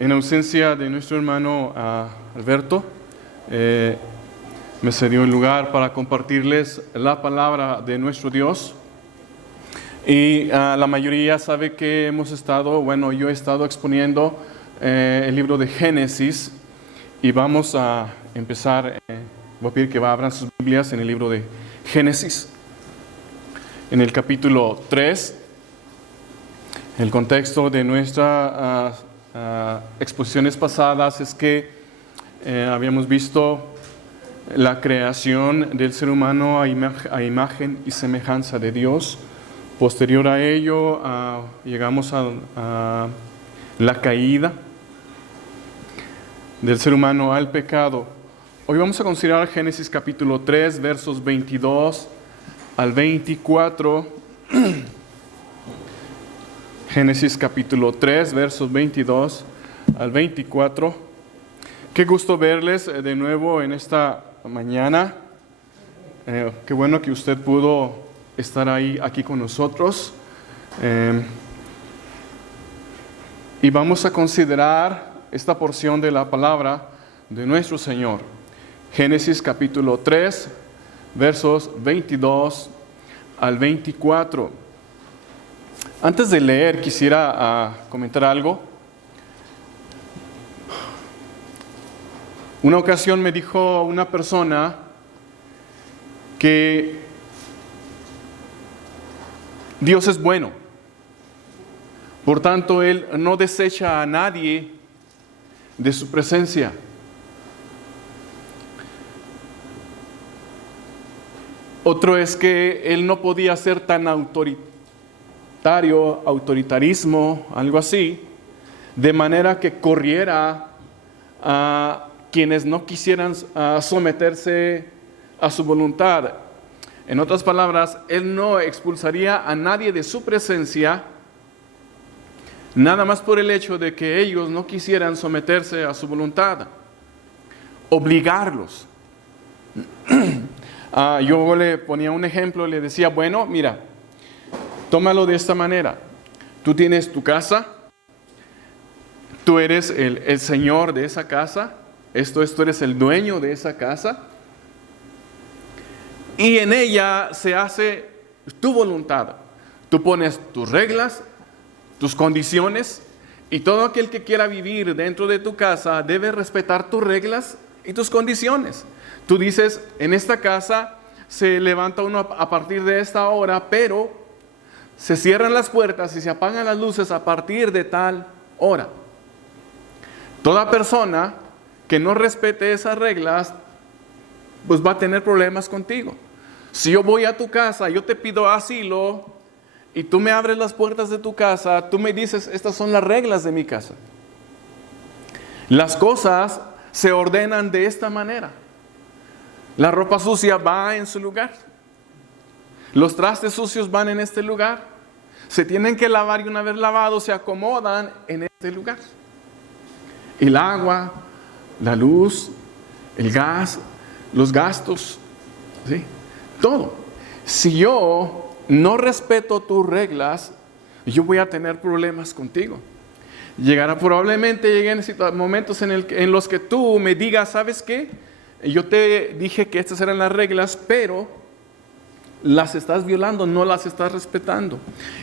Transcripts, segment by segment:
En ausencia de nuestro hermano Alberto, me cedió el lugar para compartirles la palabra de nuestro Dios. Y la mayoría sabe que yo he estado exponiendo el libro de Génesis y vamos a empezar. Voy a pedir que abran sus Biblias en el libro de Génesis, en el capítulo 3. El contexto de nuestras exposiciones pasadas es que habíamos visto la creación del ser humano a imagen y semejanza de Dios. Posterior a ello, llegamos a la caída del ser humano al pecado. Hoy vamos a considerar Génesis capítulo 3, versos 22 al 24. Génesis capítulo 3, versos 22 al 24. Qué gusto verles de nuevo en esta mañana. Qué bueno que usted pudo estar aquí con nosotros. Y vamos a considerar esta porción de la palabra de nuestro Señor. Génesis capítulo 3, versos 22 al 24. Antes de leer, quisiera comentar algo. Una ocasión me dijo una persona que Dios es bueno. Por tanto, Él no desecha a nadie de su presencia. Otro es que Él no podía ser tan autoritarismo, algo así, de manera que corriera a quienes no quisieran someterse a su voluntad. En otras palabras, Él no expulsaría a nadie de su presencia, nada más por el hecho de que ellos no quisieran someterse a su voluntad, obligarlos. Yo le ponía un ejemplo, le decía, bueno, mira, tómalo de esta manera. Tú tienes tu casa, tú eres el señor de esa casa, tú eres el dueño de esa casa, y en ella se hace tu voluntad. Tú pones tus reglas, tus condiciones, y todo aquel que quiera vivir dentro de tu casa debe respetar tus reglas y tus condiciones. Tú dices, en esta casa se levanta uno a partir de esta hora, pero se cierran las puertas y se apagan las luces a partir de tal hora. Toda persona que no respete esas reglas, pues va a tener problemas contigo. Si yo voy a tu casa, yo te pido asilo, y tú me abres las puertas de tu casa, tú me dices, estas son las reglas de mi casa. Las cosas se ordenan de esta manera. La ropa sucia va en su lugar. Los trastes sucios van en este lugar. Se tienen que lavar y una vez lavados se acomodan en este lugar. El agua, la luz, el gas, los gastos, ¿sí? Todo. Si yo no respeto tus reglas, yo voy a tener problemas contigo. Probablemente lleguen momentos en los que tú me digas, ¿sabes qué? Yo te dije que estas eran las reglas, pero las estás violando, no las estás respetando.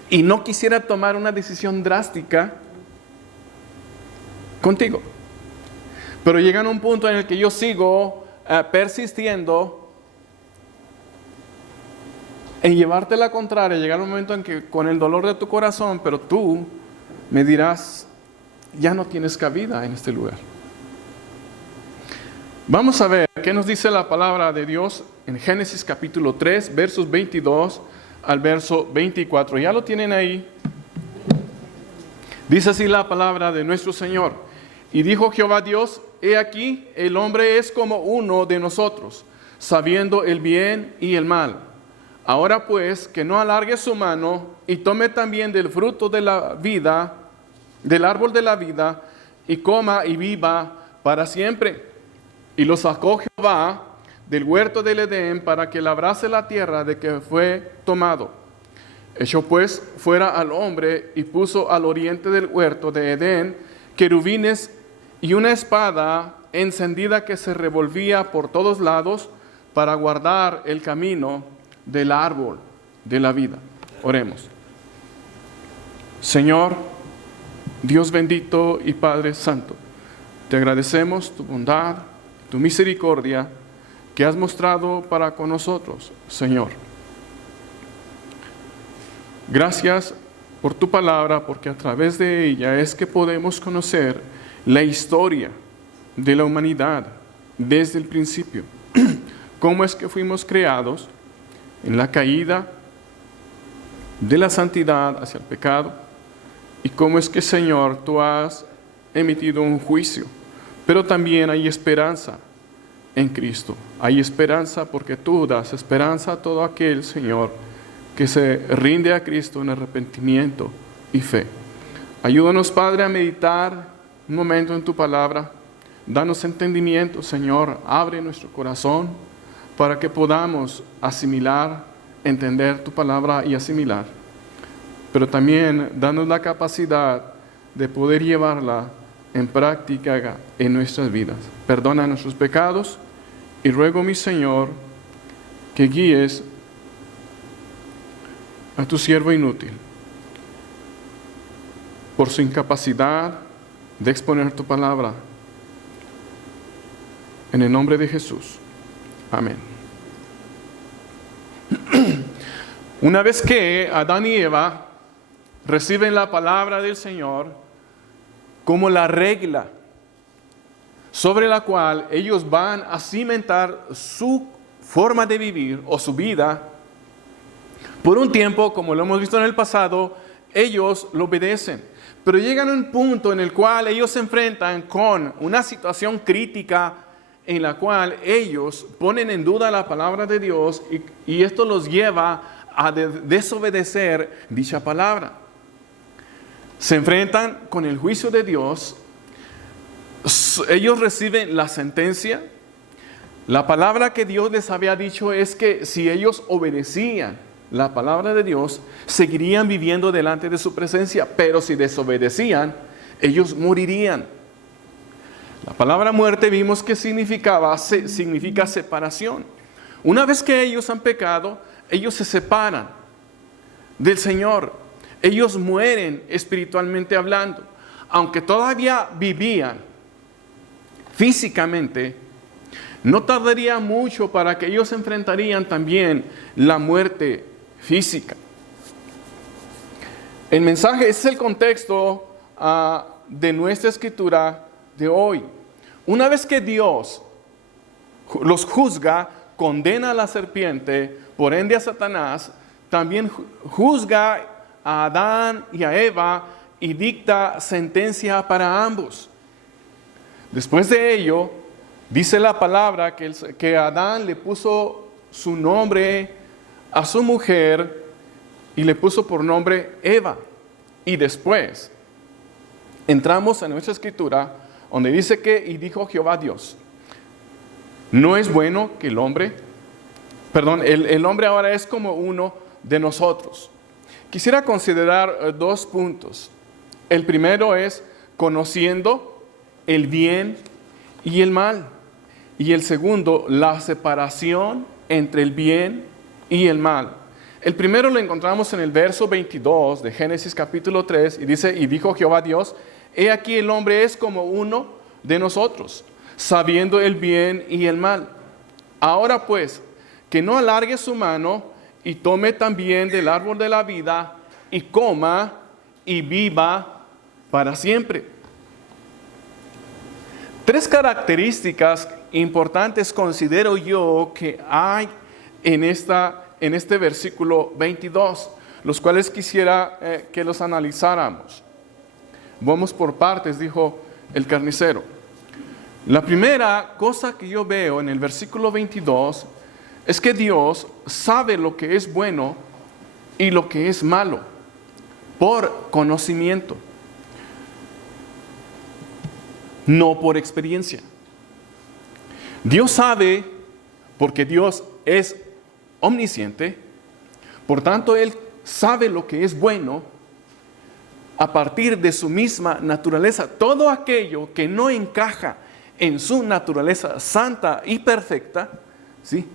Y no quisiera tomar una decisión drástica contigo. Pero llega un punto en el que yo sigo persistiendo en llevarte la contraria. Llega un momento en que con el dolor de tu corazón, pero tú me dirás, ya no tienes cabida en este lugar. Vamos a ver qué nos dice la palabra de Dios en Génesis capítulo 3, versos 22 al verso 24. ¿Ya lo tienen ahí? Dice así la palabra de nuestro Señor. Y dijo Jehová Dios, he aquí, el hombre es como uno de nosotros, sabiendo el bien y el mal. Ahora pues, que no alargue su mano y tome también del fruto de la vida, del árbol de la vida, y coma y viva para siempre. Y lo sacó Jehová del huerto del Edén para que labrase la tierra de que fue tomado. Echó pues fuera al hombre y puso al oriente del huerto de Edén querubines y una espada encendida que se revolvía por todos lados para guardar el camino del árbol de la vida. Oremos. Señor, Dios bendito y Padre santo, te agradecemos tu bondad, tu misericordia que has mostrado para con nosotros, Señor. Gracias por tu palabra, porque a través de ella es que podemos conocer la historia de la humanidad desde el principio. Cómo es que fuimos creados en la caída de la santidad hacia el pecado, y cómo es que, Señor, tú has emitido un juicio, pero también hay esperanza en Cristo. Hay esperanza porque tú das esperanza a todo aquel, Señor, que se rinde a Cristo en arrepentimiento y fe. Ayúdanos, Padre, a meditar un momento en tu palabra. Danos entendimiento, Señor. Abre nuestro corazón para que podamos asimilar, entender tu palabra y asimilar. Pero también danos la capacidad de poder llevarla en práctica en nuestras vidas. Perdona nuestros pecados y ruego, mi Señor, que guíes a tu siervo inútil por su incapacidad de exponer tu palabra. En el nombre de Jesús. Amén. Una vez que Adán y Eva reciben la palabra del Señor como la regla sobre la cual ellos van a cimentar su forma de vivir o su vida, por un tiempo, como lo hemos visto en el pasado, ellos lo obedecen. Pero llegan a un punto en el cual ellos se enfrentan con una situación crítica en la cual ellos ponen en duda la palabra de Dios y esto los lleva a desobedecer dicha palabra. Se enfrentan con el juicio de Dios. Ellos reciben la sentencia. La palabra que Dios les había dicho es que si ellos obedecían la palabra de Dios, seguirían viviendo delante de su presencia, pero si desobedecían, ellos morirían. La palabra muerte vimos que significa separación. Una vez que ellos han pecado, ellos se separan del Señor. Ellos mueren espiritualmente hablando. Aunque todavía vivían físicamente, no tardaría mucho para que ellos enfrentarían también la muerte física. El mensaje es el contexto de nuestra escritura de hoy. Una vez que Dios los juzga, condena a la serpiente, por ende a Satanás, también juzga a Adán y a Eva y dicta sentencia para ambos. Después de ello, dice la palabra que Adán le puso su nombre a su mujer y le puso por nombre Eva. Y después entramos en nuestra escritura donde dice y dijo Jehová Dios, no es bueno que el hombre ahora es como uno de nosotros. Quisiera considerar dos puntos. El primero es conociendo el bien y el mal. Y el segundo, la separación entre el bien y el mal. El primero lo encontramos en el verso 22 de Génesis capítulo 3 y dice, y dijo Jehová Dios, he aquí el hombre es como uno de nosotros, sabiendo el bien y el mal. Ahora pues, que no alargue su mano y tome también del árbol de la vida y coma y viva para siempre. Tres características importantes considero yo que hay en este versículo 22, los cuales quisiera que los analizáramos. Vamos por partes, dijo el carnicero. La primera cosa que yo veo en el versículo 22 es que Dios sabe lo que es bueno y lo que es malo por conocimiento, no por experiencia. Dios sabe porque Dios es omnisciente, por tanto Él sabe lo que es bueno a partir de su misma naturaleza. Todo aquello que no encaja en su naturaleza santa y perfecta, ¿sí?,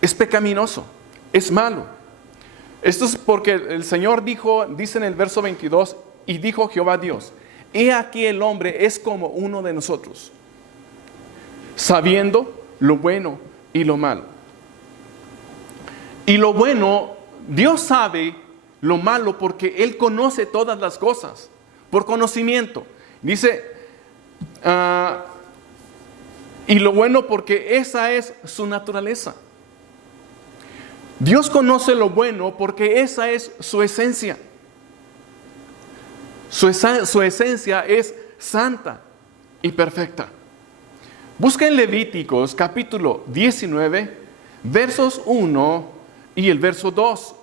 es pecaminoso, es malo. Esto es porque el Señor dice en el verso 22, y dijo Jehová Dios, he aquí el hombre es como uno de nosotros, sabiendo lo bueno y lo malo. Y lo bueno, Dios sabe lo malo porque Él conoce todas las cosas, por conocimiento. Dice, y lo bueno porque esa es su naturaleza. Dios conoce lo bueno porque esa es su esencia. Su esencia es santa y perfecta. Busquen Levíticos capítulo 19, versos 1 y el verso 2.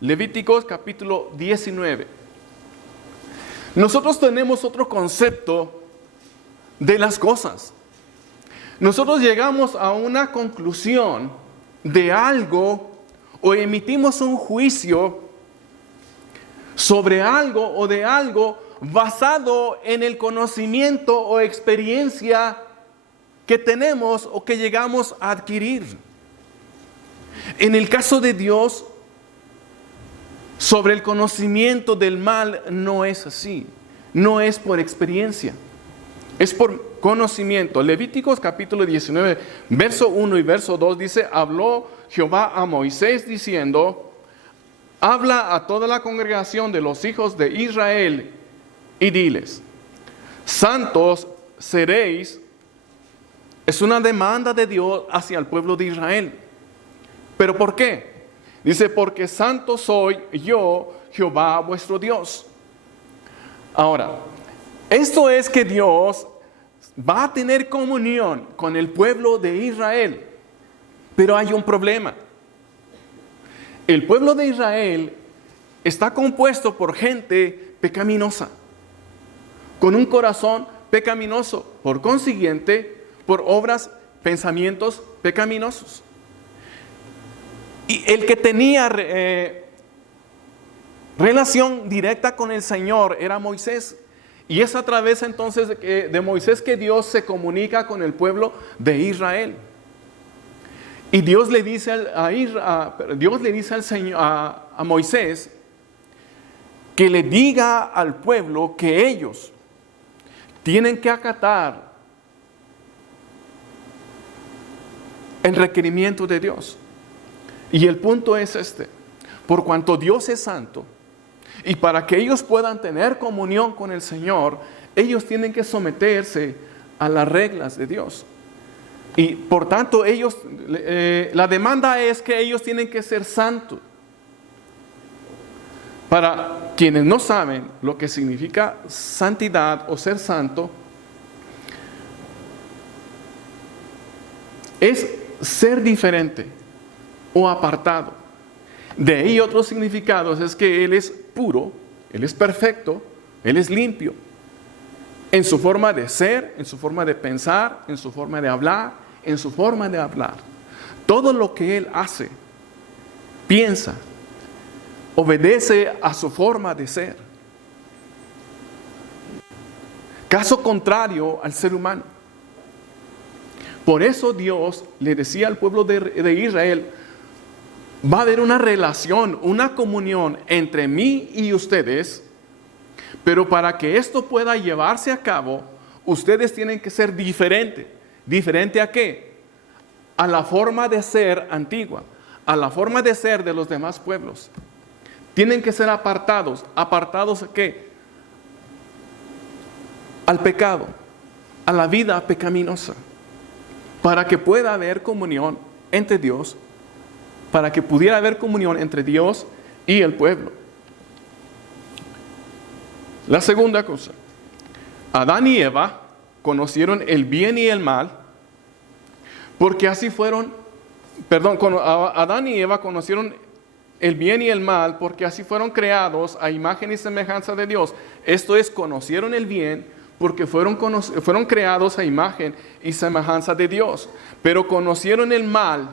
Levíticos capítulo 19. Nosotros tenemos otro concepto de las cosas. Nosotros llegamos a una conclusión de algo o emitimos un juicio sobre algo o de algo basado en el conocimiento o experiencia que tenemos o que llegamos a adquirir. En el caso de Dios, sobre el conocimiento del mal no es así, no es por experiencia, es por conocimiento. Levíticos capítulo 19, verso 1 y verso 2 dice, habló Jehová a Moisés diciendo, habla a toda la congregación de los hijos de Israel y diles, santos seréis. Es una demanda de Dios hacia el pueblo de Israel. ¿Pero por qué? Dice, porque santo soy yo, Jehová vuestro Dios. Ahora, esto es que Dios va a tener comunión con el pueblo de Israel. Pero hay un problema. El pueblo de Israel está compuesto por gente pecaminosa, con un corazón pecaminoso, por consiguiente, por obras, pensamientos pecaminosos. Y el que tenía relación directa con el Señor era Moisés. Y es a través entonces de Moisés que Dios se comunica con el pueblo de Israel. Y Dios le dice a Moisés que le diga al pueblo que ellos tienen que acatar el requerimiento de Dios. Y el punto es este: por cuanto Dios es santo, y para que ellos puedan tener comunión con el Señor, ellos tienen que someterse a las reglas de Dios. Y por tanto la demanda es que ellos tienen que ser santos. Para quienes no saben lo que significa santidad o ser santo, es ser diferente o apartado. De ahí otros significados es que Él es puro, Él es perfecto, Él es limpio. En su forma de ser, en su forma de pensar, en su forma de hablar, en su forma de hablar. Todo lo que Él hace, piensa, obedece a su forma de ser. Caso contrario al ser humano. Por eso Dios le decía al pueblo de Israel, va a haber una relación, una comunión entre mí y ustedes, pero para que esto pueda llevarse a cabo, ustedes tienen que ser diferentes. ¿Diferente a qué? A la forma de ser antigua, a la forma de ser de los demás pueblos. Tienen que ser apartados. ¿Apartados a qué? Al pecado, a la vida pecaminosa, para que pueda haber comunión entre Dios, para que pudiera haber comunión entre Dios y el pueblo. La segunda cosa, Adán y Eva conocieron el bien y el mal, porque así fueron, Adán y Eva conocieron el bien y el mal, porque así fueron creados a imagen y semejanza de Dios. Esto es, conocieron el bien, porque fueron creados a imagen y semejanza de Dios. Pero conocieron el mal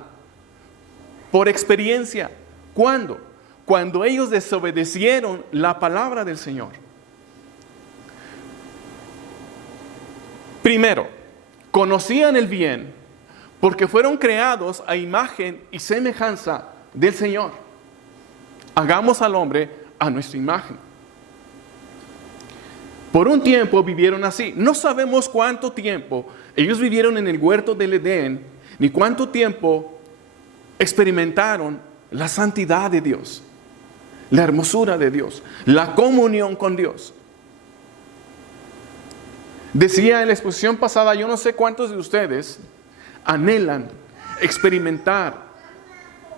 por experiencia. ¿Cuándo? Cuando ellos desobedecieron la palabra del Señor. Primero, conocían el bien porque fueron creados a imagen y semejanza del Señor. Hagamos al hombre a nuestra imagen. Por un tiempo vivieron así. No sabemos cuánto tiempo ellos vivieron en el huerto del Edén, ni cuánto tiempo experimentaron la santidad de Dios, la hermosura de Dios, la comunión con Dios. Decía en la exposición pasada, yo no sé cuántos de ustedes anhelan experimentar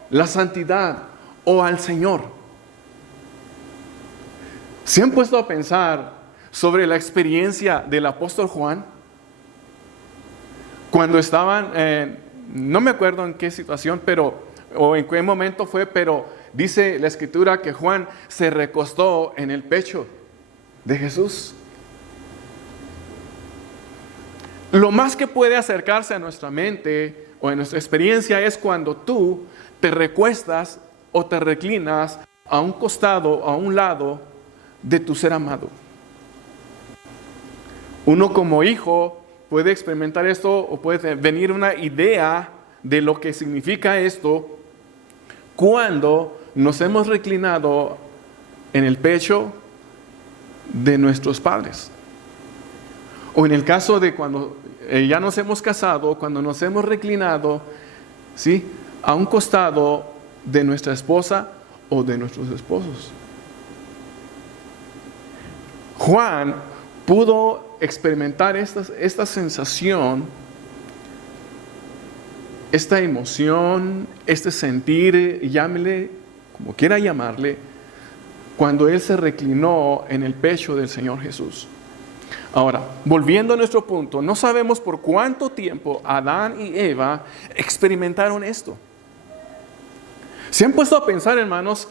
la santidad o al Señor. ¿Se han puesto a pensar sobre la experiencia del apóstol Juan? Cuando estaban, no me acuerdo en qué situación, o en qué momento fue, pero dice la Escritura que Juan se recostó en el pecho de Jesús. Lo más que puede acercarse a nuestra mente o a nuestra experiencia es cuando tú te recuestas o te reclinas a un costado, a un lado de tu ser amado. Uno como hijo puede experimentar esto o puede venir una idea de lo que significa esto cuando nos hemos reclinado en el pecho de nuestros padres. O en el caso de cuando ya nos hemos casado, cuando nos hemos reclinado, ¿sí?, a un costado de nuestra esposa o de nuestros esposos. Juan pudo experimentar esta sensación, esta emoción, este sentir, llámele como quiera llamarle, cuando él se reclinó en el pecho del Señor Jesús. Ahora, volviendo a nuestro punto, no sabemos por cuánto tiempo Adán y Eva experimentaron esto. ¿Se han puesto a pensar, hermanos,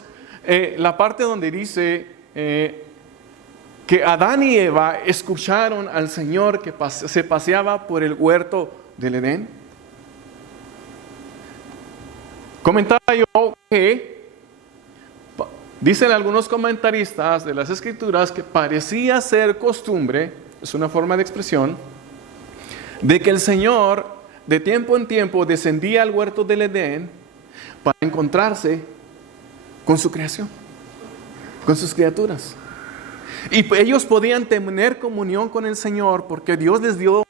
la parte donde dice que Adán y Eva escucharon al Señor que se paseaba por el huerto del Edén? Comentaba yo que dicen algunos comentaristas de las Escrituras que parecía ser costumbre, es una forma de expresión, de que el Señor de tiempo en tiempo descendía al huerto del Edén para encontrarse con su creación, con sus criaturas. Y ellos podían tener comunión con el Señor porque Dios les dio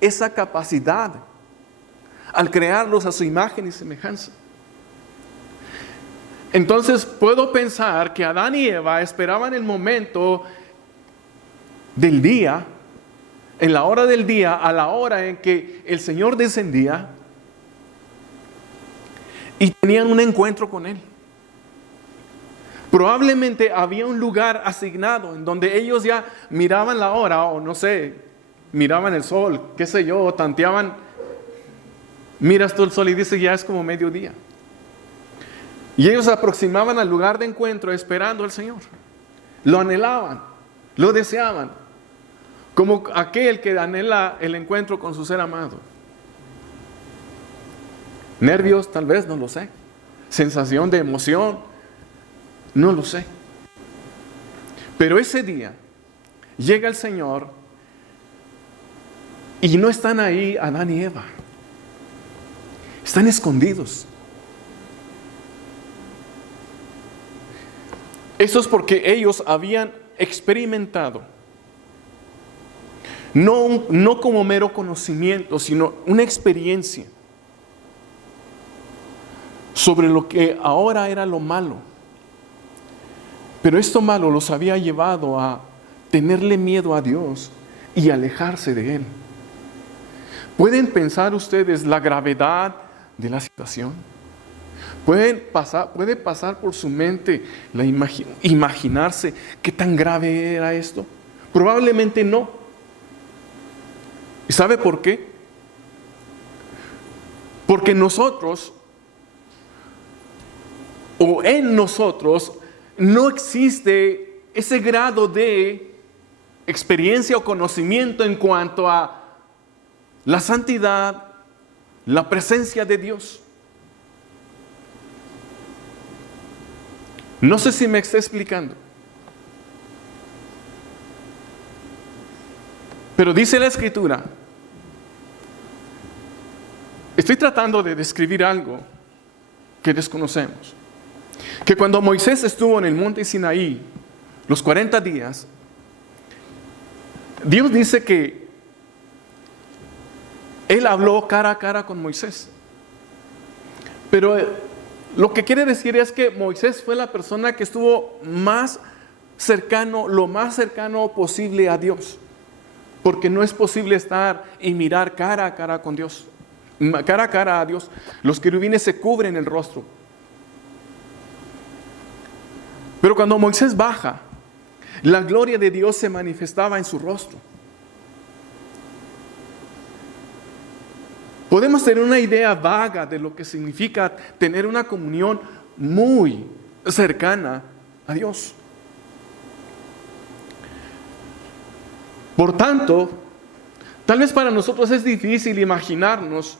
esa capacidad al crearlos a su imagen y semejanza. Entonces puedo pensar que Adán y Eva esperaban el momento del día, en la hora del día, a la hora en que el Señor descendía y tenían un encuentro con Él. Probablemente había un lugar asignado en donde ellos ya miraban la hora, o no sé, miraban el sol, qué sé yo, o tanteaban, miras tú el sol y dices ya es como mediodía. Y ellos se aproximaban al lugar de encuentro esperando al Señor. Lo anhelaban, lo deseaban, como aquel que anhela el encuentro con su ser amado. Nervios, tal vez, no lo sé. Sensación de emoción, no lo sé. Pero ese día llega el Señor y no están ahí Adán y Eva. Están escondidos. Eso es porque ellos habían experimentado, no como mero conocimiento, sino una experiencia sobre lo que ahora era lo malo. Pero esto malo los había llevado a tenerle miedo a Dios y alejarse de Él. ¿Pueden pensar ustedes la gravedad de la situación? ¿Puede pasar por su mente imaginarse qué tan grave era esto? Probablemente no. ¿Y sabe por qué? Porque nosotros, o en nosotros, no existe ese grado de experiencia o conocimiento en cuanto a la santidad, la presencia de Dios. No sé si me está explicando. Pero dice la Escritura Estoy tratando de describir algo que desconocemos. Que cuando Moisés estuvo en el monte Sinaí, los 40 días, Dios dice que Él habló cara a cara con Moisés. Pero lo que quiere decir es que Moisés fue la persona que estuvo más cercano, lo más cercano posible a Dios. Porque no es posible estar y mirar cara a cara con Dios. Cara a cara a Dios. Los querubines se cubren el rostro. Pero cuando Moisés baja, la gloria de Dios se manifestaba en su rostro. Podemos tener una idea vaga de lo que significa tener una comunión muy cercana a Dios. Por tanto, tal vez para nosotros es difícil imaginarnos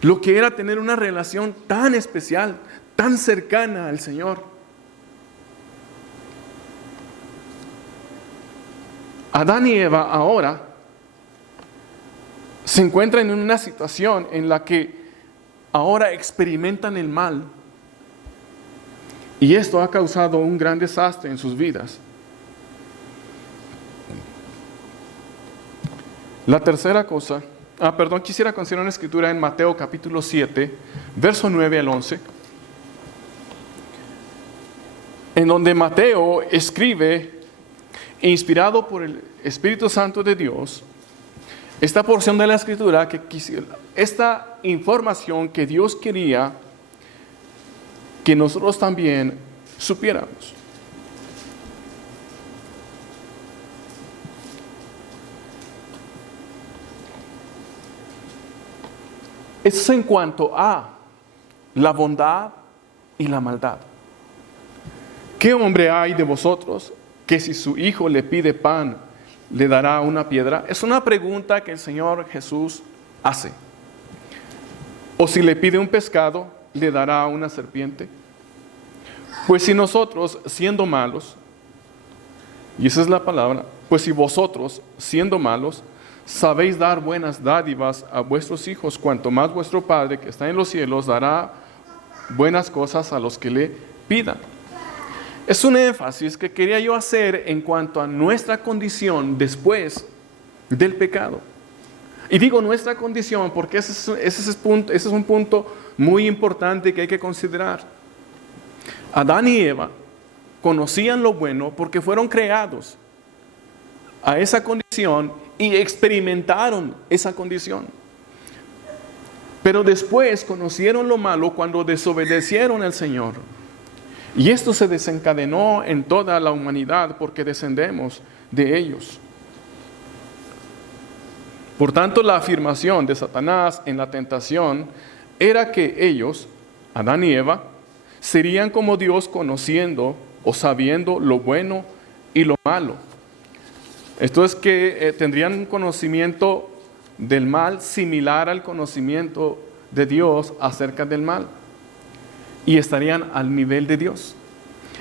lo que era tener una relación tan especial, tan cercana al Señor. Adán y Eva ahora se encuentran en una situación en la que ahora experimentan el mal, y esto ha causado un gran desastre en sus vidas. La tercera cosa, quisiera considerar una escritura en Mateo capítulo 7, verso 9 al 11, en donde Mateo escribe, inspirado por el Espíritu Santo de Dios, esta porción de la escritura, esta información que Dios quería que nosotros también supiéramos. Eso es en cuanto a la bondad y la maldad. ¿Qué hombre hay de vosotros que si su hijo le pide pan, le dará una piedra? Es una pregunta que el Señor Jesús hace. O si le pide un pescado, le dará una serpiente. Pues si nosotros, siendo malos, y esa es la palabra, pues si vosotros, siendo malos, sabéis dar buenas dádivas a vuestros hijos, cuanto más vuestro Padre que está en los cielos dará buenas cosas a los que le pidan. Es un énfasis que quería yo hacer en cuanto a nuestra condición después del pecado. Y digo nuestra condición porque ese es un punto muy importante que hay que considerar. Adán y Eva conocían lo bueno porque fueron creados a esa condición y experimentaron esa condición. Pero después conocieron lo malo cuando desobedecieron al Señor. Y esto se desencadenó en toda la humanidad porque descendemos de ellos. Por tanto, la afirmación de Satanás en la tentación era que ellos, Adán y Eva, serían como Dios conociendo o sabiendo lo bueno y lo malo. Esto es que tendrían un conocimiento del mal similar al conocimiento de Dios acerca del mal. Y estarían al nivel de Dios.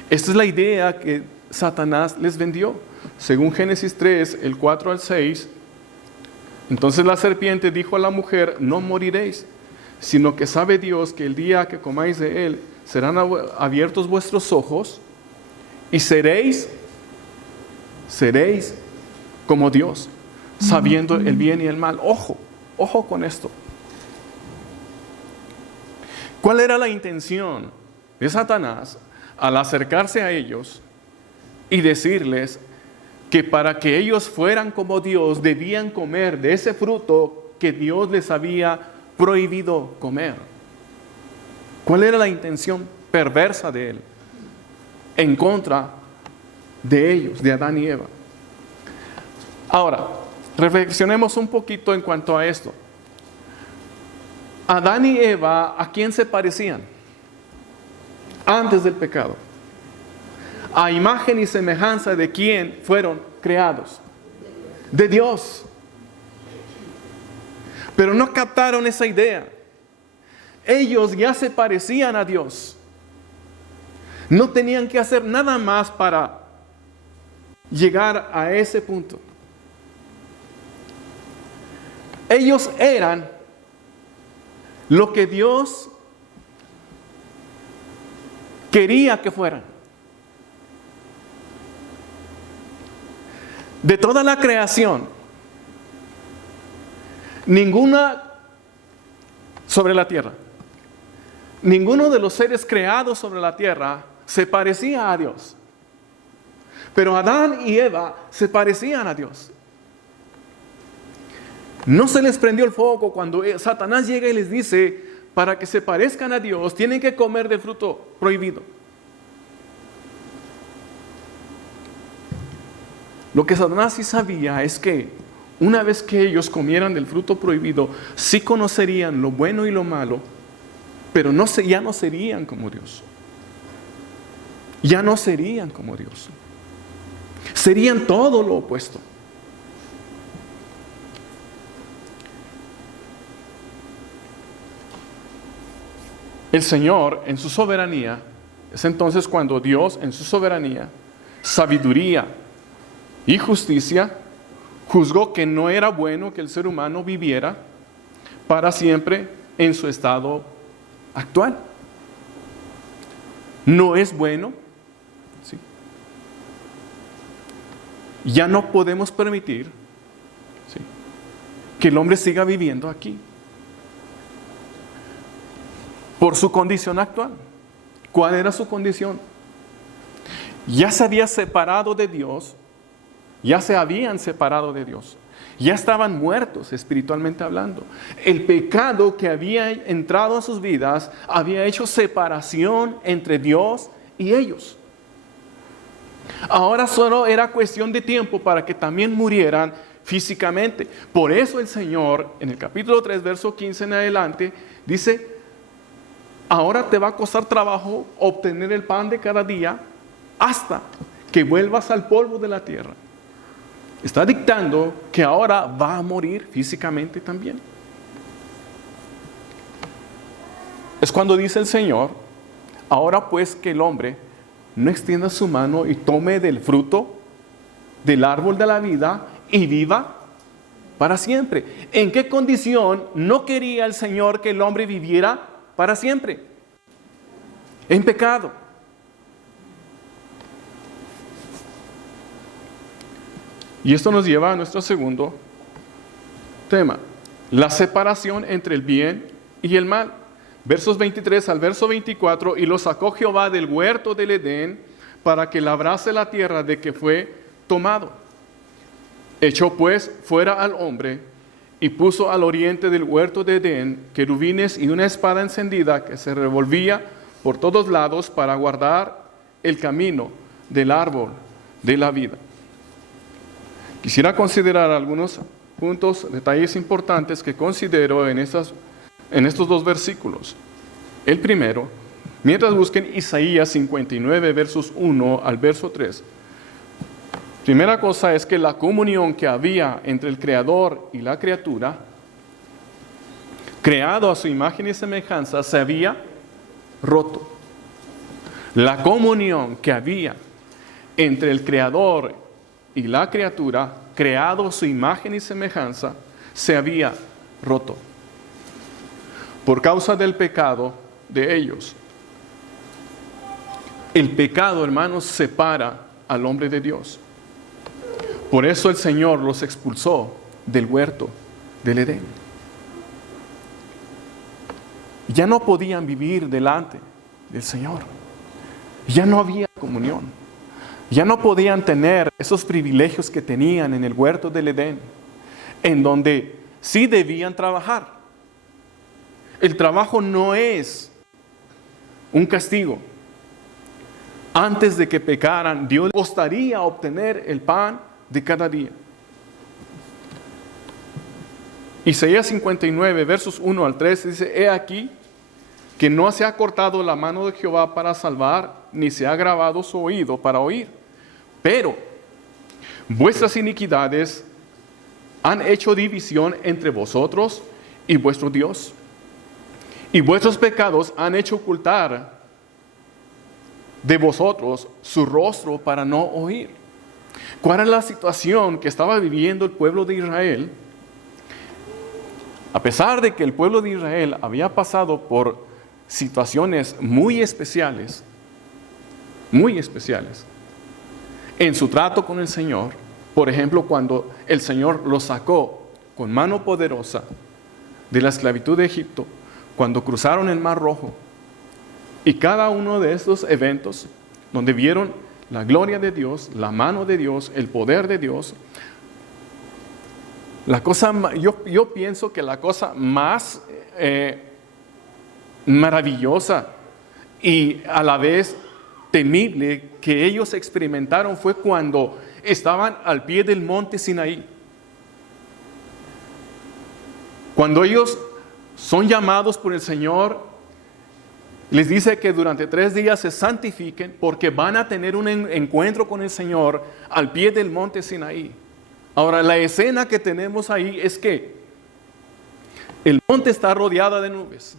Esta es la idea que Satanás les vendió. Según Génesis 3, el 4 al 6, entonces la serpiente dijo a la mujer, no moriréis, sino que sabe Dios que el día que comáis de él, serán abiertos vuestros ojos y seréis como Dios, sabiendo el bien y el mal. Ojo con esto. ¿Cuál era la intención de Satanás al acercarse a ellos y decirles que para que ellos fueran como Dios debían comer de ese fruto que Dios les había prohibido comer? ¿Cuál era la intención perversa de él en contra de ellos, de Adán y Eva? Ahora, reflexionemos un poquito en cuanto a esto. Adán y Eva, ¿a quién se parecían antes del pecado? A imagen y semejanza de quién fueron creados. De Dios. Pero no captaron esa idea. Ellos ya se parecían a Dios. No tenían que hacer nada más para llegar a ese punto. Ellos eran lo que Dios quería que fueran. De toda la creación, ninguna sobre la tierra, ninguno de los seres creados sobre la tierra se parecía a Dios. Pero Adán y Eva se parecían a Dios. No se les prendió el foco cuando Satanás llega y les dice, para que se parezcan a Dios, tienen que comer del fruto prohibido. Lo que Satanás sí sabía es que una vez que ellos comieran del fruto prohibido, sí conocerían lo bueno y lo malo, pero ya no serían como Dios. Ya no serían como Dios. Serían todo lo opuesto. El Señor en su soberanía, es entonces cuando Dios en su soberanía, sabiduría y justicia, juzgó que no era bueno que el ser humano viviera para siempre en su estado actual. No es bueno. ¿Sí? Ya no podemos permitir, ¿sí?, que el hombre siga viviendo aquí por su condición actual. ¿Cuál era su condición? Ya se había separado de Dios, ya se habían separado de Dios, ya estaban muertos espiritualmente hablando. El pecado que había entrado a sus vidas había hecho separación entre Dios y ellos. Ahora solo era cuestión de tiempo para que también murieran físicamente. Por eso el Señor, en el capítulo 3, verso 15 en adelante, dice: ahora te va a costar trabajo obtener el pan de cada día hasta que vuelvas al polvo de la tierra. Está dictando que ahora va a morir físicamente también. Es cuando dice el Señor: ahora pues que el hombre no extienda su mano y tome del fruto del árbol de la vida y viva para siempre. ¿En qué condición no quería el Señor que el hombre viviera para siempre? En pecado. Y esto nos lleva a nuestro segundo tema: la separación entre el bien y el mal. Versos 23 al verso 24: y lo sacó Jehová del huerto del Edén para que labrase la tierra de que fue tomado. Echó pues fuera al hombre y puso al oriente del huerto de Edén querubines y una espada encendida que se revolvía por todos lados para guardar el camino del árbol de la vida. Quisiera considerar algunos puntos, detalles importantes que considero en estos dos versículos. El primero, mientras busquen Isaías 59, versos 1 al verso 3. Primera cosa es que la comunión que había entre el Creador y la criatura, creado a su imagen y semejanza, se había roto. La comunión que había entre el Creador y la criatura, creado a su imagen y semejanza, se había roto por causa del pecado de ellos. El pecado, hermanos, separa al hombre de Dios. Por eso el Señor los expulsó del huerto del Edén. Ya no podían vivir delante del Señor. Ya no había comunión. Ya no podían tener esos privilegios que tenían en el huerto del Edén, en donde sí debían trabajar. El trabajo no es un castigo. Antes de que pecaran, Dios les costaría obtener el pan de cada día. Isaías 59, versos 1 al 3 dice: he aquí que no se ha cortado la mano de Jehová para salvar, ni se ha agravado su oído para oír. Pero vuestras iniquidades han hecho división entre vosotros y vuestro Dios, y vuestros pecados han hecho ocultar de vosotros su rostro para no oír. ¿Cuál era la situación que estaba viviendo el pueblo de Israel? A pesar de que el pueblo de Israel había pasado por situaciones muy especiales, en su trato con el Señor, por ejemplo, cuando el Señor los sacó con mano poderosa de la esclavitud de Egipto, cuando cruzaron el Mar Rojo, y cada uno de estos eventos donde vieron la gloria de Dios, la mano de Dios, el poder de Dios, yo pienso que la cosa más maravillosa y a la vez temible que ellos experimentaron fue cuando estaban al pie del monte Sinaí. Cuando ellos son llamados por el Señor, les dice que durante 3 días se santifiquen porque van a tener un encuentro con el Señor al pie del monte Sinaí. Ahora, la escena que tenemos ahí es que el monte está rodeado de nubes.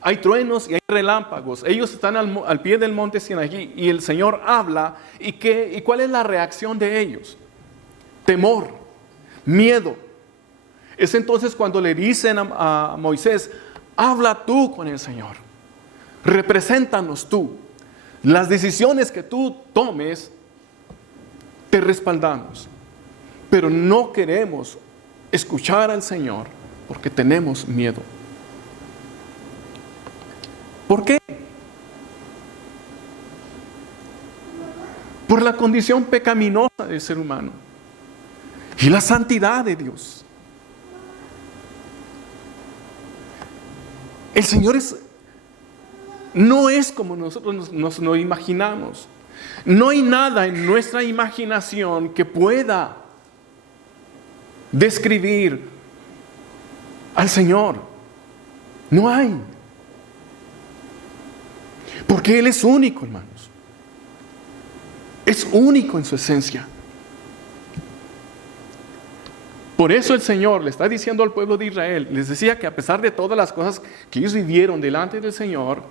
Hay truenos y hay relámpagos. Ellos están al pie del monte Sinaí y el Señor habla. ¿Y cuál es la reacción de ellos? Temor, miedo. Es entonces cuando le dicen a Moisés, habla tú con el Señor. Represéntanos tú. Las decisiones que tú tomes, te respaldamos. Pero no queremos escuchar al Señor porque tenemos miedo. ¿Por qué? Por la condición pecaminosa del ser humano y la santidad de Dios. El Señor no es como nosotros nos lo imaginamos. No hay nada en nuestra imaginación que pueda describir al Señor. No hay. Porque Él es único, hermanos. Es único en su esencia. Por eso el Señor le está diciendo al pueblo de Israel, les decía que a pesar de todas las cosas que ellos vivieron delante del Señor,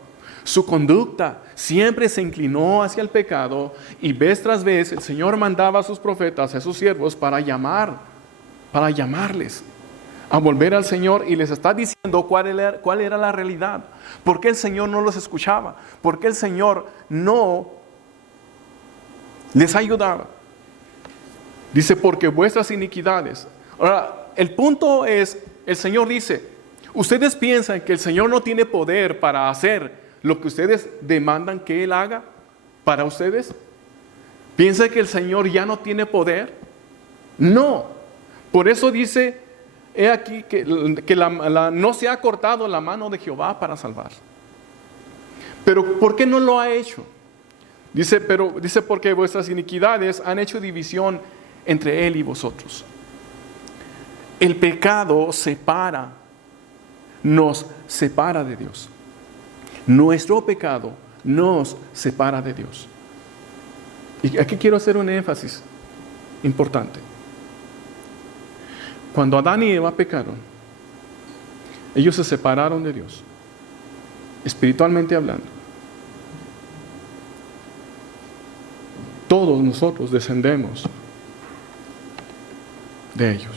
su conducta siempre se inclinó hacia el pecado y vez tras vez el Señor mandaba a sus profetas, a sus siervos para llamarles a volver al Señor, y les está diciendo cuál era la realidad. ¿Por qué el Señor no los escuchaba? ¿Por qué el Señor no les ayudaba? Dice, porque vuestras iniquidades. Ahora, el punto es, el Señor dice, ¿ustedes piensan que el Señor no tiene poder para hacer lo que ustedes demandan que Él haga para ustedes? ¿Piensan que el Señor ya no tiene poder? No. Por eso dice, he aquí que no se ha cortado la mano de Jehová para salvar. Pero ¿por qué no lo ha hecho? Dice, porque vuestras iniquidades han hecho división entre Él y vosotros. El pecado nos separa de Dios. Nuestro pecado nos separa de Dios. Y aquí quiero hacer un énfasis importante. Cuando Adán y Eva pecaron, ellos se separaron de Dios, espiritualmente hablando. Todos nosotros descendemos de ellos.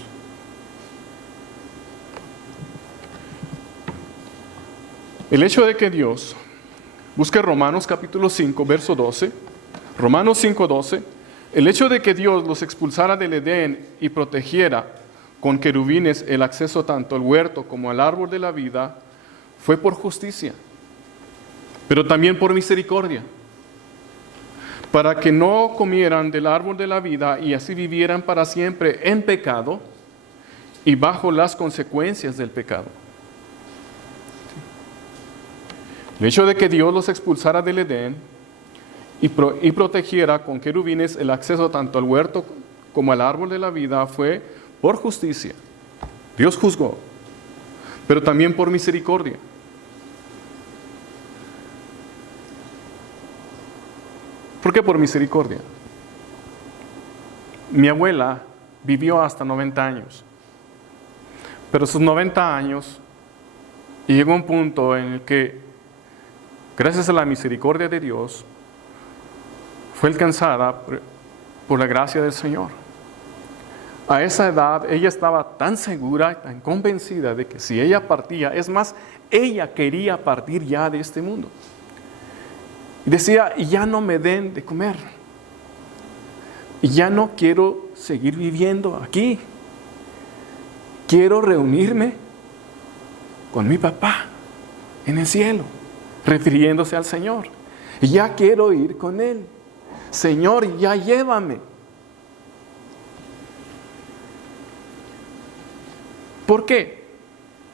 El hecho de que Dios, busque Romanos capítulo 5, verso 12, Romanos 5, 12, el hecho de que Dios los expulsara del Edén y protegiera con querubines el acceso tanto al huerto como al árbol de la vida, fue por justicia, pero también por misericordia, para que no comieran del árbol de la vida y así vivieran para siempre en pecado y bajo las consecuencias del pecado. El hecho de que Dios los expulsara del Edén y protegiera con querubines el acceso tanto al huerto como al árbol de la vida fue por justicia. Dios juzgó, pero también por misericordia. ¿Por qué por misericordia? Mi abuela vivió hasta 90 años, pero sus 90 años llegó un punto en el que, gracias a la misericordia de Dios, fue alcanzada por la gracia del Señor. A esa edad ella estaba tan segura, tan convencida de que si ella partía, es más, ella quería partir ya de este mundo. Y decía, ya no me den de comer. Y ya no quiero seguir viviendo aquí. Quiero reunirme con mi papá en el cielo, refiriéndose al Señor. Y ya quiero ir con Él. Señor, ya llévame. ¿Por qué?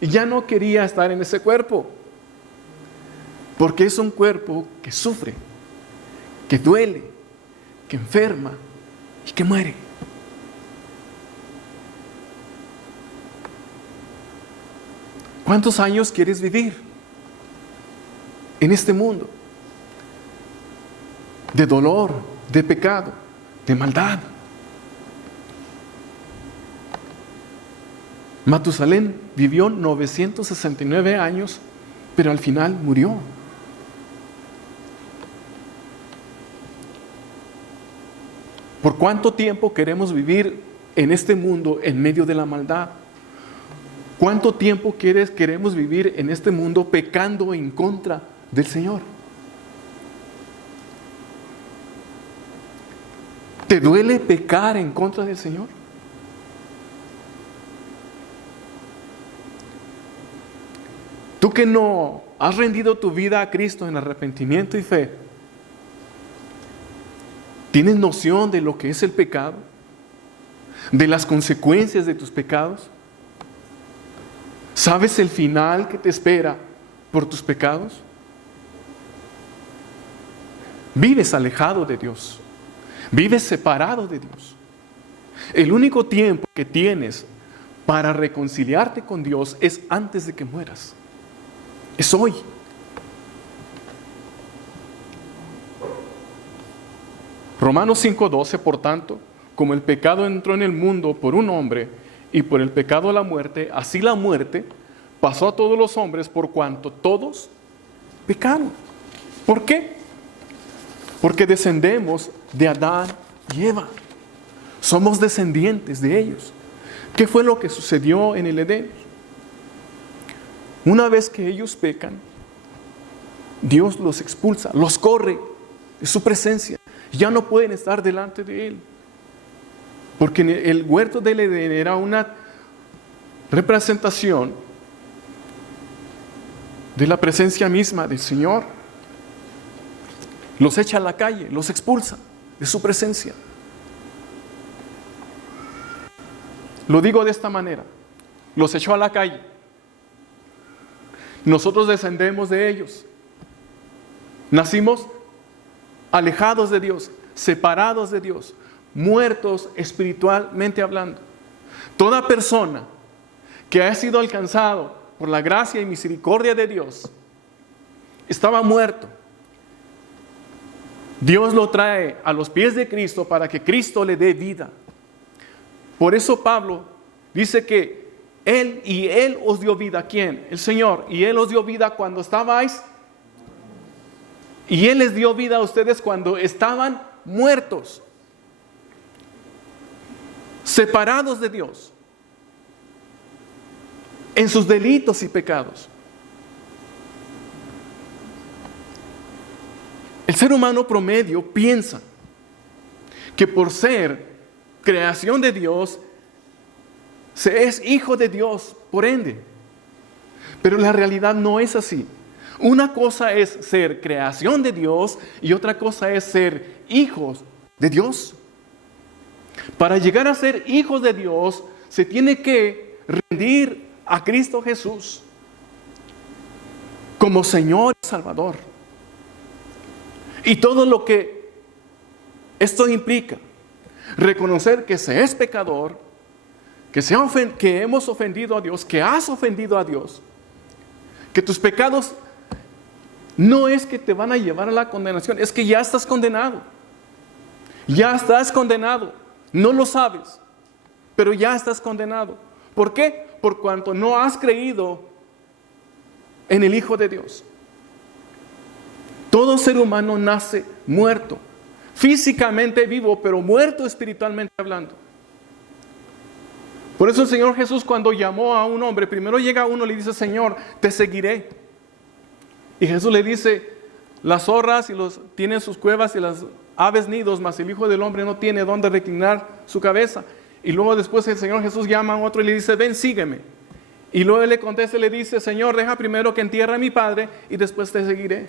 Ya no quería estar en ese cuerpo. Porque es un cuerpo que sufre, que duele, que enferma y que muere. ¿Cuántos años quieres vivir en este mundo? De dolor, de pecado, de maldad. Matusalén vivió 969 años, pero al final murió. ¿Por cuánto tiempo queremos vivir en este mundo en medio de la maldad? ¿Cuánto tiempo queremos vivir en este mundo pecando en contra del Señor? ¿Te duele pecar en contra del Señor? Tú que no has rendido tu vida a Cristo en arrepentimiento y fe, ¿tienes noción de lo que es el pecado? ¿De las consecuencias de tus pecados? ¿Sabes el final que te espera por tus pecados? Vives alejado de Dios. Vives separado de Dios. El único tiempo que tienes para reconciliarte con Dios es antes de que mueras. Es hoy. Romanos 5:12, por tanto, como el pecado entró en el mundo por un hombre, y por el pecado la muerte, así la muerte pasó a todos los hombres por cuanto todos pecaron. ¿Por qué? Porque descendemos de Adán y Eva. Somos descendientes de ellos. ¿Qué fue lo que sucedió en el Edén? Una vez que ellos pecan, Dios los expulsa, los corre de su presencia. Ya no pueden estar delante de Él. Porque el huerto del Edén era una representación de la presencia misma del Señor. Los echa a la calle, los expulsa de su presencia. Lo digo de esta manera: los echó a la calle. Nosotros descendemos de ellos. Nacimos alejados de Dios, separados de Dios, muertos espiritualmente hablando. Toda persona que ha sido alcanzado por la gracia y misericordia de Dios estaba muerto. Dios lo trae a los pies de Cristo para que Cristo le dé vida. Por eso Pablo dice que Él os dio vida. ¿Quién? El Señor. Y Él os dio vida cuando estabais. Y Él les dio vida a ustedes cuando estaban muertos, separados de Dios, en sus delitos y pecados. El ser humano promedio piensa que por ser creación de Dios, se es hijo de Dios, por ende. Pero la realidad no es así. Una cosa es ser creación de Dios y otra cosa es ser hijos de Dios. Para llegar a ser hijos de Dios, se tiene que rendir a Cristo Jesús como Señor y Salvador. Y todo lo que esto implica: reconocer que se es pecador, que hemos ofendido a Dios, que has ofendido a Dios, que tus pecados no es que te van a llevar a la condenación, es que ya estás condenado. Ya estás condenado. No lo sabes, pero ya estás condenado. ¿Por qué? Por cuanto no has creído en el Hijo de Dios. Todo ser humano nace muerto, físicamente vivo, pero muerto espiritualmente hablando. Por eso el Señor Jesús, cuando llamó a un hombre, primero llega uno y le dice: Señor, te seguiré. Y Jesús le dice: las zorras tienen sus cuevas y las aves nidos, mas el Hijo del Hombre no tiene dónde reclinar su cabeza. Y luego después el Señor Jesús llama a otro y le dice: ven, sígueme. Y luego él le contesta y le dice: Señor, deja primero que entierre a mi padre y después te seguiré.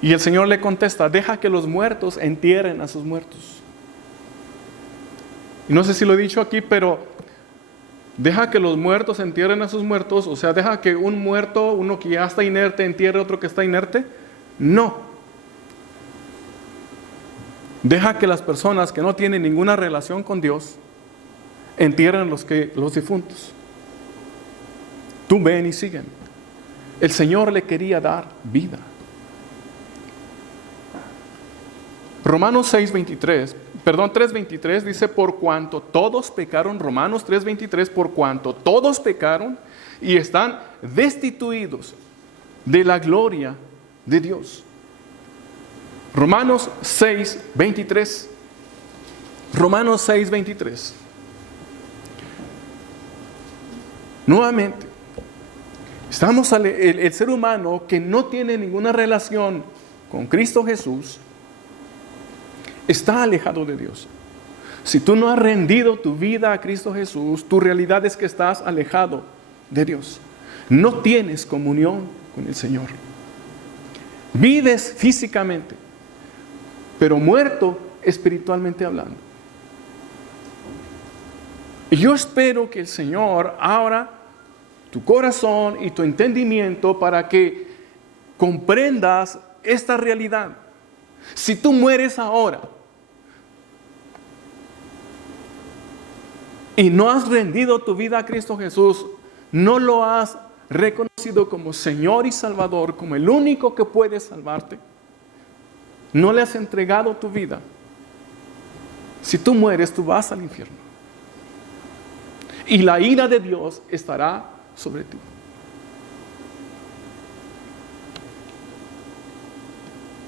Y el Señor le contesta: deja que los muertos entierren a sus muertos. Y no sé si lo he dicho aquí, pero deja que los muertos entierren a sus muertos, o sea, deja que un muerto, uno que ya está inerte, entierre a otro que está inerte. No. Deja que las personas que no tienen ninguna relación con Dios entierren los difuntos. Tú ven y siguen. El Señor le quería dar vida. Romanos 3:23 dice: por cuanto todos pecaron, Romanos 3:23, por cuanto todos pecaron y están destituidos de la gloria de Dios. Romanos 6:23. Romanos 6:23. Nuevamente, el ser humano que no tiene ninguna relación con Cristo Jesús está alejado de Dios. Si tú no has rendido tu vida a Cristo Jesús, tu realidad es que estás alejado de Dios. No tienes comunión con el Señor. Vives físicamente, pero muerto espiritualmente hablando. Y yo espero que el Señor abra tu corazón y tu entendimiento para que comprendas esta realidad. Si tú mueres ahora y no has rendido tu vida a Cristo Jesús, no lo has reconocido como Señor y Salvador, como el único que puede salvarte, no le has entregado tu vida, si tú mueres, tú vas al infierno. Y la ira de Dios estará sobre ti.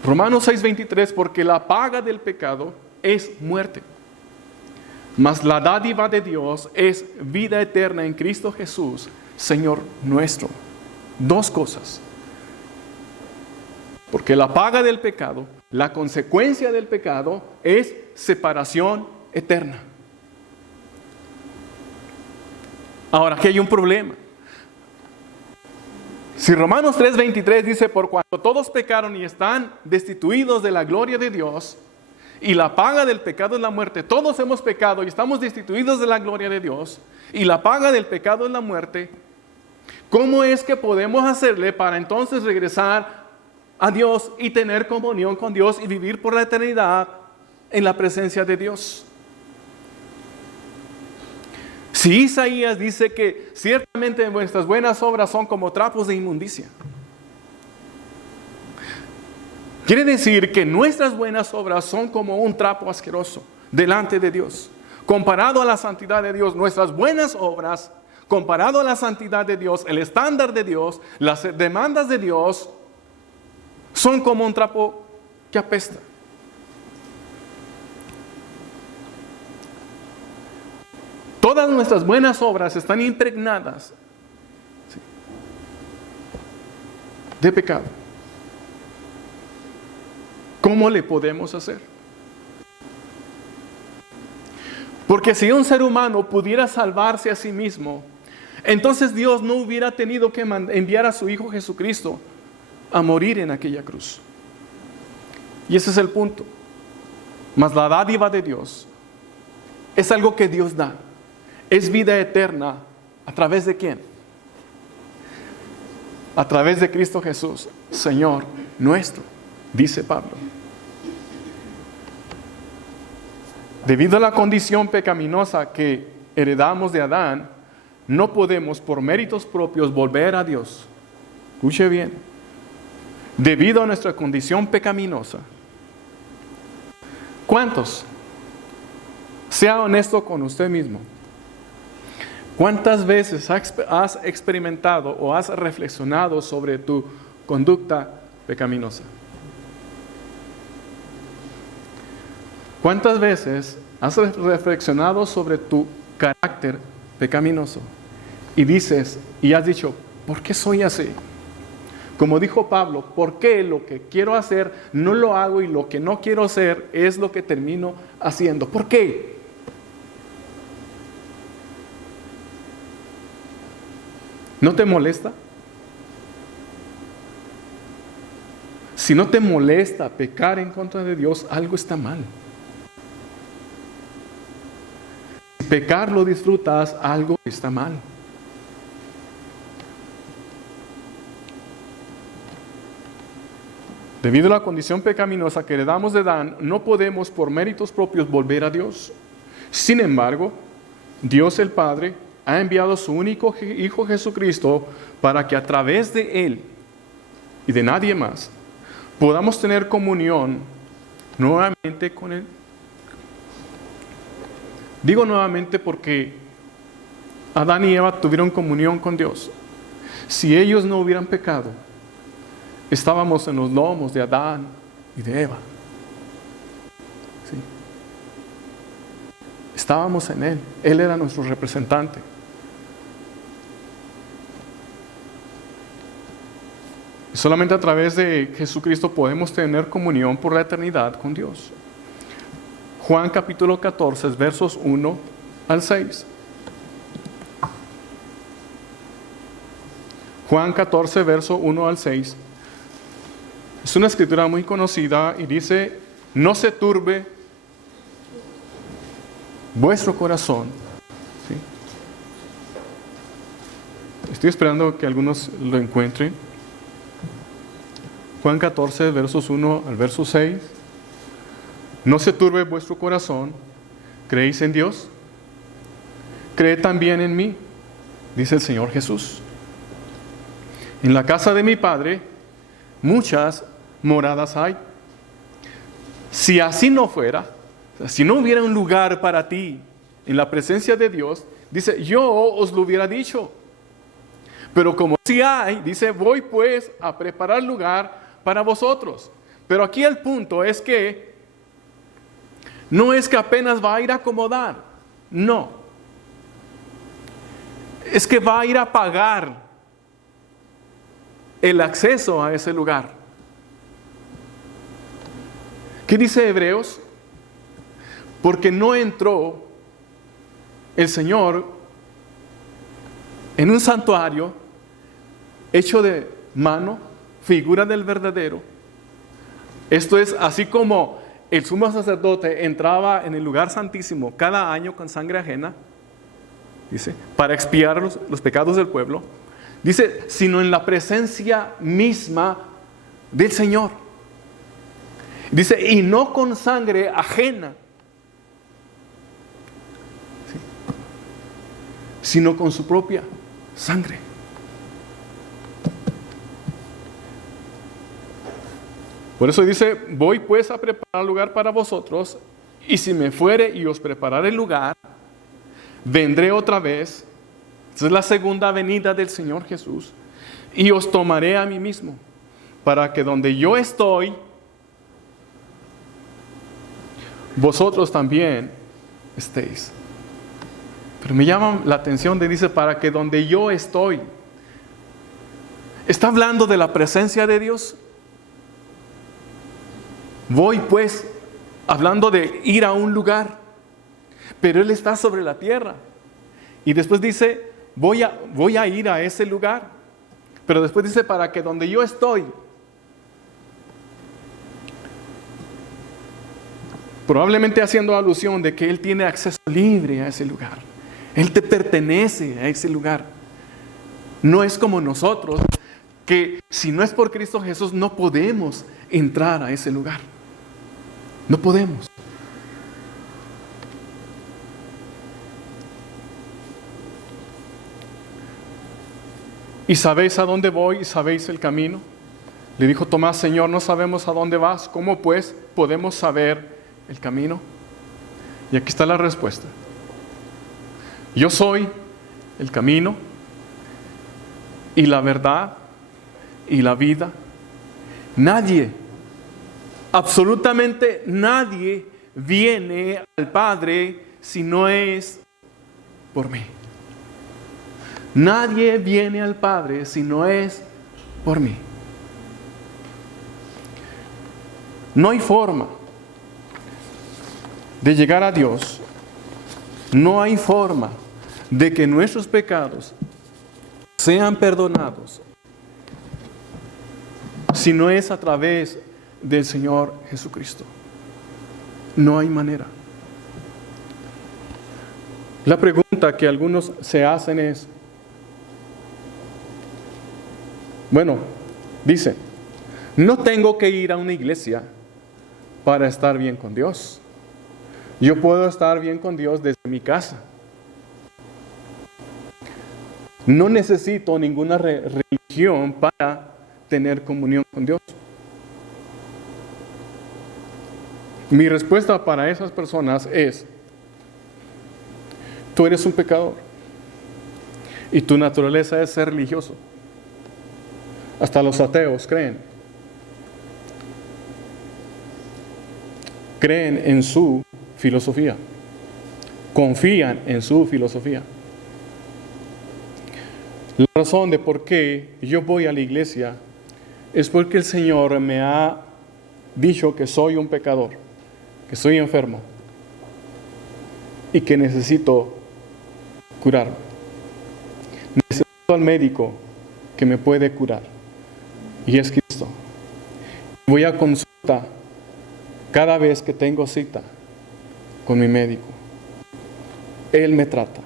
Romanos 6:23, porque la paga del pecado es muerte, mas la dádiva de Dios es vida eterna en Cristo Jesús, Señor nuestro. Dos cosas. Porque la paga del pecado, la consecuencia del pecado es separación eterna. Ahora, aquí hay un problema. Si Romanos 3:23 dice: por cuanto todos pecaron y están destituidos de la gloria de Dios, y la paga del pecado es la muerte, todos hemos pecado y estamos destituidos de la gloria de Dios, y la paga del pecado es la muerte, ¿cómo es que podemos hacerle para entonces regresar a Dios y tener comunión con Dios y vivir por la eternidad en la presencia de Dios? Si Isaías dice que ciertamente nuestras buenas obras son como trapos de inmundicia, quiere decir que nuestras buenas obras son como un trapo asqueroso delante de Dios. Comparado a la santidad de Dios, nuestras buenas obras, comparado a la santidad de Dios, el estándar de Dios, las demandas de Dios, son como un trapo que apesta. Todas nuestras buenas obras están impregnadas de pecado. ¿Cómo le podemos hacer? Porque si un ser humano pudiera salvarse a sí mismo, entonces Dios no hubiera tenido que enviar a su Hijo Jesucristo a morir en aquella cruz. Y ese es el punto. Mas la dádiva de Dios es algo que Dios da. Es vida eterna. ¿A través de quién? A través de Cristo Jesús, Señor nuestro, dice Pablo. Debido a la condición pecaminosa que heredamos de Adán, no podemos por méritos propios volver a Dios. Escuche bien. Debido a nuestra condición pecaminosa, ¿cuántos? Sea honesto con usted mismo. ¿Cuántas veces has experimentado o has reflexionado sobre tu conducta pecaminosa? ¿Cuántas veces has reflexionado sobre tu carácter pecaminoso? Y dices, y has dicho, ¿por qué soy así? Como dijo Pablo, ¿por qué lo que quiero hacer no lo hago y lo que no quiero hacer es lo que termino haciendo? ¿Por qué? ¿No te molesta? Si no te molesta pecar en contra de Dios, algo está mal. Si pecar lo disfrutas, algo está mal. Debido a la condición pecaminosa que heredamos de Adán, no podemos por méritos propios volver a Dios. Sin embargo, Dios el Padre ha enviado a su único Hijo Jesucristo para que a través de Él y de nadie más podamos tener comunión nuevamente con Él. Digo nuevamente porque Adán y Eva tuvieron comunión con Dios. Si ellos no hubieran pecado, estábamos en los lomos de Adán y de Eva. ¿Sí? Estábamos en Él. Él era nuestro representante. Y solamente a través de Jesucristo podemos tener comunión por la eternidad con Dios. Juan capítulo 14, versos 1 al 6. Juan 14, verso 1 al 6. Es una escritura muy conocida y dice, no se turbe vuestro corazón. ¿Sí? Estoy esperando que algunos lo encuentren. Juan 14, versos 1 al verso 6. No se turbe vuestro corazón. ¿Creéis en Dios? Creed también en mí, dice el Señor Jesús. En la casa de mi Padre muchas moradas hay. Si así no fuera, si no hubiera un lugar para ti en la presencia de Dios, dice, yo os lo hubiera dicho. Pero como sí hay, dice, voy pues a preparar lugar para vosotros. Pero aquí el punto es que no es que apenas va a ir a acomodar, no. Es que va a ir a pagar el acceso a ese lugar. ¿Qué dice Hebreos? Porque no entró el Señor en un santuario hecho de mano, figura del verdadero. Esto es así como el sumo sacerdote entraba en el lugar santísimo cada año con sangre ajena, dice, para expiar los pecados del pueblo. Dice, sino en la presencia misma del Señor. Dice, y no con sangre ajena, ¿sí?, sino con su propia sangre. Por eso dice, voy pues a preparar lugar para vosotros, y si me fuere y os prepararé el lugar, vendré otra vez. Esta es la segunda venida del Señor Jesús, y os tomaré a mí mismo, para que donde yo estoy, vosotros también estéis. Pero me llama la atención de dice, para que donde yo estoy. ¿Está hablando de la presencia de Dios? Voy pues, hablando de ir a un lugar, pero Él está sobre la tierra. Y después dice, voy a ir a ese lugar. Pero después dice, para que donde yo estoy. Probablemente haciendo alusión de que Él tiene acceso libre a ese lugar. Él te pertenece a ese lugar. No es como nosotros, que si no es por Cristo Jesús no podemos entrar a ese lugar. No podemos. ¿Y sabéis a dónde voy y sabéis el camino? Le dijo Tomás, Señor, no sabemos a dónde vas. ¿Cómo pues podemos saber el camino? Y aquí está la respuesta. Yo soy el camino y la verdad y la vida. Nadie, absolutamente nadie viene al Padre si no es por mí. Nadie viene al Padre si no es por mí. No hay forma de llegar a Dios. No hay forma de que nuestros pecados sean perdonados si no es a través del Señor Jesucristo. No hay manera. La pregunta que algunos se hacen es, bueno, dicen, no tengo que ir a una iglesia para estar bien con Dios. Yo puedo estar bien con Dios desde mi casa. No necesito ninguna religión para tener comunión con Dios. Mi respuesta para esas personas es, tú eres un pecador y tu naturaleza es ser religioso. Hasta los ateos creen en su filosofía, confían en su filosofía. La razón de por qué yo voy a la iglesia es porque el Señor me ha dicho que soy un pecador, que soy enfermo y que necesito curarme. Necesito al médico que me puede curar y es Cristo. Voy a consulta cada vez que tengo cita con mi médico. Él me trata.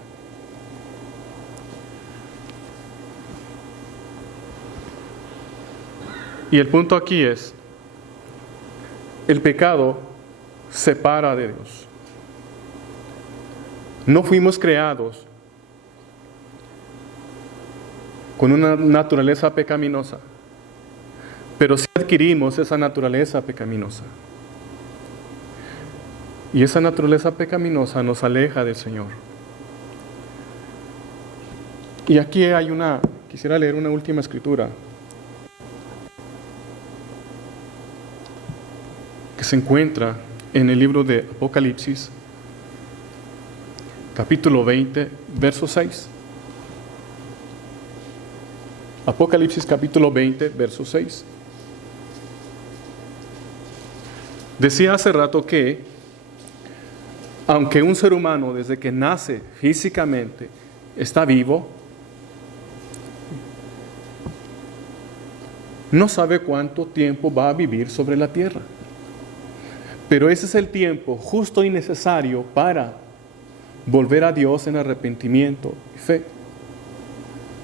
Y el punto aquí es, el pecado separa de Dios. No fuimos creados con una naturaleza pecaminosa, pero sí adquirimos esa naturaleza pecaminosa. Y esa naturaleza pecaminosa nos aleja del Señor. Y aquí quisiera leer una última escritura que se encuentra en el libro de Apocalipsis, capítulo 20, verso 6. Apocalipsis capítulo 20, verso 6. Decía hace rato que aunque un ser humano desde que nace físicamente está vivo, no sabe cuánto tiempo va a vivir sobre la tierra. Pero ese es el tiempo justo y necesario para volver a Dios en arrepentimiento y fe,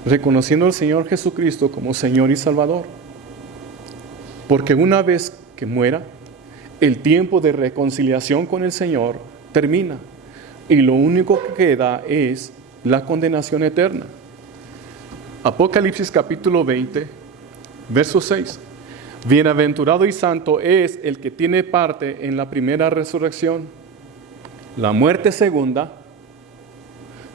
reconociendo al Señor Jesucristo como Señor y Salvador. Porque una vez que muera, el tiempo de reconciliación con el Señor termina y lo único que queda es la condenación eterna. Apocalipsis capítulo 20, verso 6. Bienaventurado y santo es el que tiene parte en la primera resurrección. La muerte segunda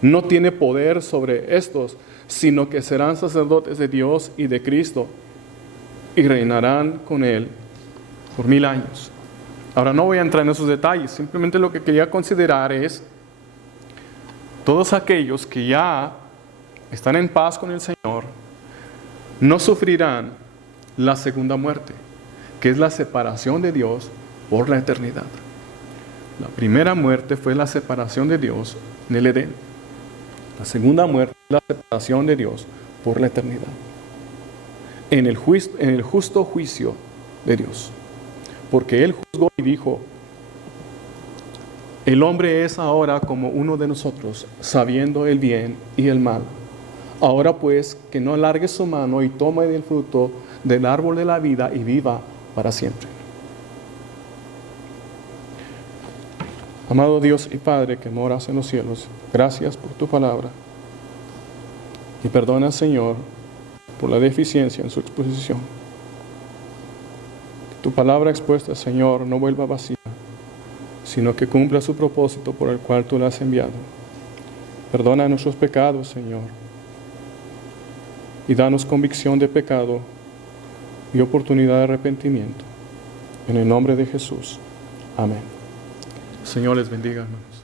no tiene poder sobre estos, sino que serán sacerdotes de Dios y de Cristo y reinarán con Él por 1000 años. Ahora no voy a entrar en esos detalles, simplemente lo que quería considerar es todos aquellos que ya están en paz con el Señor no sufrirán la segunda muerte, que es la separación de Dios por la eternidad. La primera muerte fue la separación de Dios en el Edén. La segunda muerte es la separación de Dios por la eternidad, en el justo juicio de Dios. Porque Él juzgó y dijo, el hombre es ahora como uno de nosotros, sabiendo el bien y el mal. Ahora pues, que no alargue su mano y tome del fruto del árbol de la vida y viva para siempre. Amado Dios y Padre que moras en los cielos, gracias por tu palabra. Y perdona, Señor, por la deficiencia en su exposición. Tu palabra expuesta, Señor, no vuelva vacía, sino que cumpla su propósito por el cual tú la has enviado. Perdona nuestros pecados, Señor, y danos convicción de pecado y oportunidad de arrepentimiento. En el nombre de Jesús. Amén. Señor les bendiga, hermanos.